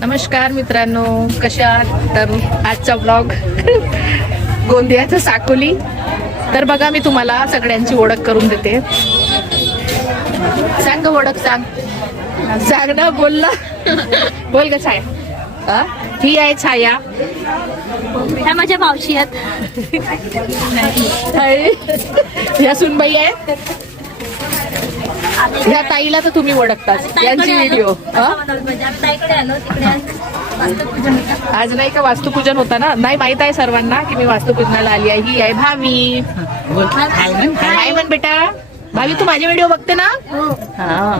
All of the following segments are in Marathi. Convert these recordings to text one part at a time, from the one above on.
नमस्कार मित्रांनो, कशा आहात? तर आजचा ब्लॉग गोंदियाचं साकोली. तर बघा, मी तुम्हाला सगळ्यांची ओळख करून देते. सांग ओळख, सांग ना, बोल ना. बोल ग छाया. ही आहे छाया. ह्या माझ्या मावशी आहेत. ह्या सुनबाई आहेत. ह्या ताईला तर तुम्ही ओळखताच, यांची व्हिडिओ. आज नाही का वास्तुपूजन होता ना? नाही, माहित आहे सर्वांना की मी वास्तुपूजनाला आली आहे. ही आहे भावी. हाय म्हण बेटा. भावी, तू माझे व्हिडिओ बघते ना? हा,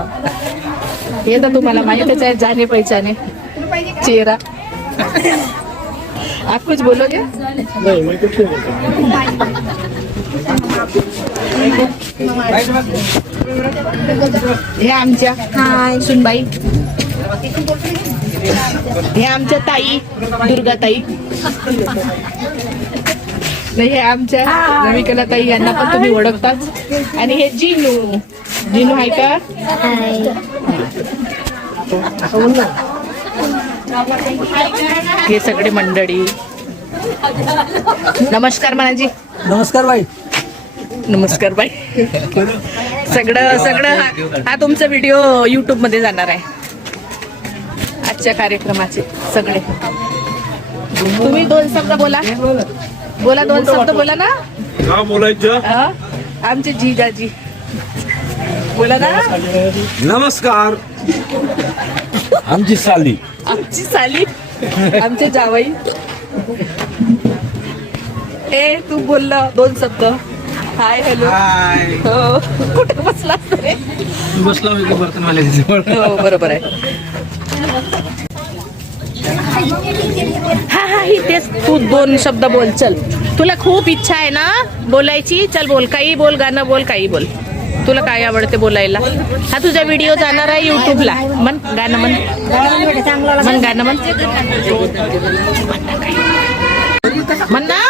हे तर तुम्हाला माहितच आहे, जाने पहचाने चेहरा. आप कुछ बोलोगे? नहीं, मैं कुछ नहीं बोलता. हे आमच्या सुनबाई. हे आमच्या ताई, दुर्गा ताई. हे आमच्या रमिकला ताई, यांना पण तुम्ही ओळखताच. आणि हे जिनू. जिनू आहे का? हे सगळे मंडळी. नमस्कार मनाजी. नमस्कार बाई. नमस्कार बाई. सगळं हा तुमचा व्हिडिओ YouTube मध्ये जाणार आहे आजच्या कार्यक्रमाचे. सगळे तुम्ही दोन शब्द बोला. दोन शब्द बोला ना. का बोलायचं? आमचे जीजाजी बोला ना. नमस्कार. आमची साली. आमची साली. आमचे जावई. ए, तू बोलला दोन शब्द. हाय, हॅलो. हो, कुठे बसला रे? बसला बर्तन वाले. हो, बरोबर आहे. हा, ही तेच. तू दोन शब्द बोल. चल, तुला खूप इच्छा आहे ना बोलायची. चल बोल, काही बोल, गाणं बोल, काही बोल. तुला काय आवडते बोलायला? हा तुझा व्हिडिओ जाणार आहे युट्यूबला. म्हण गाणं, म्हण गाणं, म्हण ना.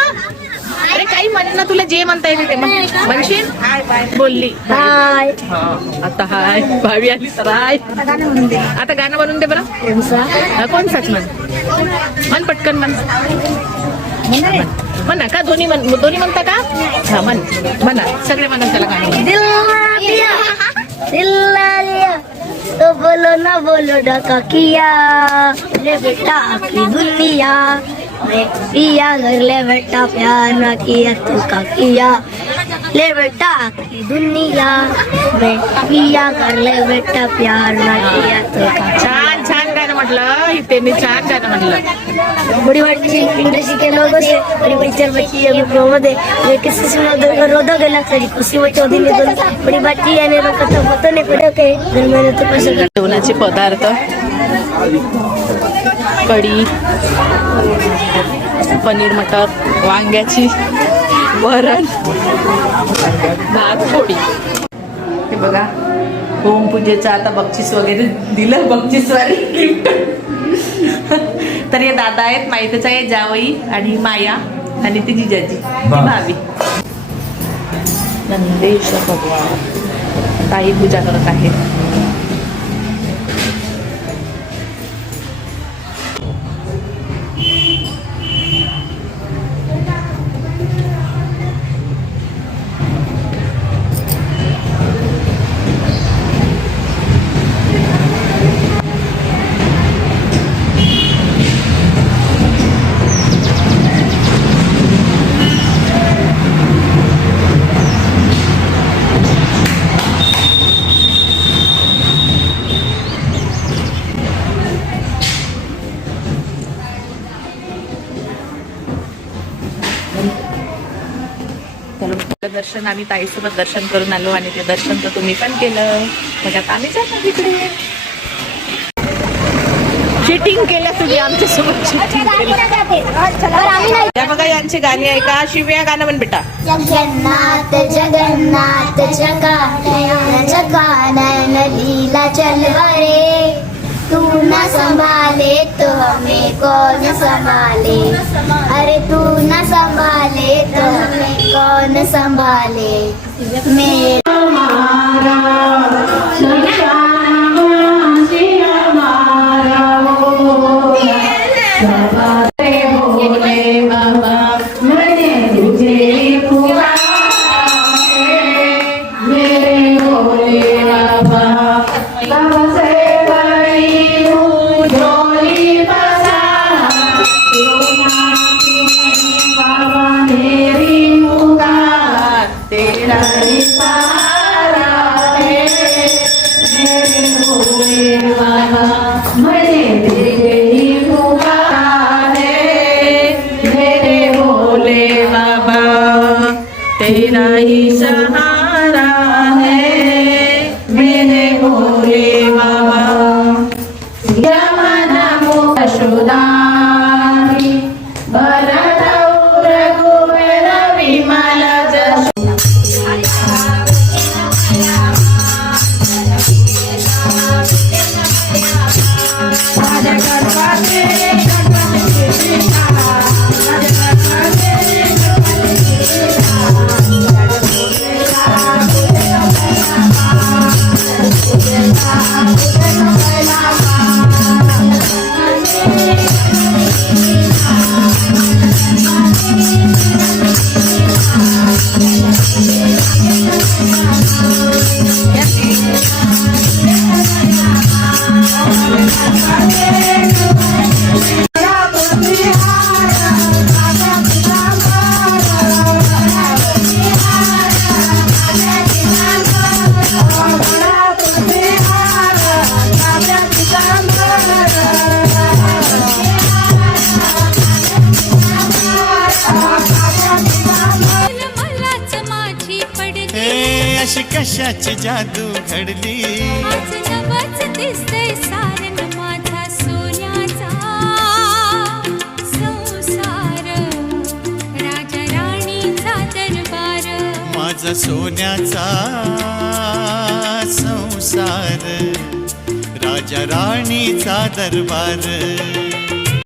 अरे काही म्हण ना, तुला जे म्हणता येते ते म्हणशील. बोलली आता. हाय, भावी आली तर हाय. आता गाणं बनवून दे बरं. कोणसाच म्हण पटकन म्हण. म्हणा का? दोन्ही म्हणता का? हा, म्हणा सगळे म्हणून त्याला गाणं. तो बोलो ना बोलो डका किया ले बेटा की दुनिया मैं पिया घर ले बेटा प्यार ना किया तू का किया ले बेटा की दुनिया मैं पिया घर ले बेटा प्यार ना किया तू का. छान छान गाणं म्हटलं. त्यांनी छान गाणं म्हटलं. बड़ी वाटी इंडस्ट्री के लोगों से बड़ी पिक्चर बची है मध्ये मैं किसी से रोदा गेला तरी खुशी होती होती नहीं. बड़ी बाटी याने रखता होता नहीं पड़ा के घर में तो पैसे. जेवणाचे पदार्थ, कढी, पनीर मटर, वांग्याची वरण, भात, पोळी. हे बघा, होम पूजेचं आता बक्षीस वगैरे दिलं. बक्षीसवाली गिफ्ट. तर हे दादा आहेत, माहितच आहे, जावई आणि माया आणि ती जिजाजी, ती भावी. नंदेश भगवान ताई पूजा करत आहे. दर्शन आम्ही ताईसोबत दर्शन करून आलो आणि ते दर्शन तर तुम्ही पण केलं. मग आता आम्ही जातो तिकडे. चिटिंग केलं तुम्ही आमच्यासोबत. या बघा, यांची गाणी आहे का? शिव्या गाणं म्हण बेटा. जगन्नाथ जगन्नाथ जगन्नाथ लीला चलवरे तू न संभाले तो हमें कौन संभाले. अरे तू न संभाले तो हमें कौन संभाले. मेरा हमारा तेरे ही पुकारा है मेरे भोले बाबा, तेरा ही सहारा है मेरे भोले बाबा। यमन यशोदानी भरतौ रघुवर विमल जश। अशी कशाची जादू घडली, आज नवच दिसतंय सारन माझा सोन्याचा संसार, राजा राणीचा दरबार, माझा सोन्याचा संसार, राजा राणीचा दरबार।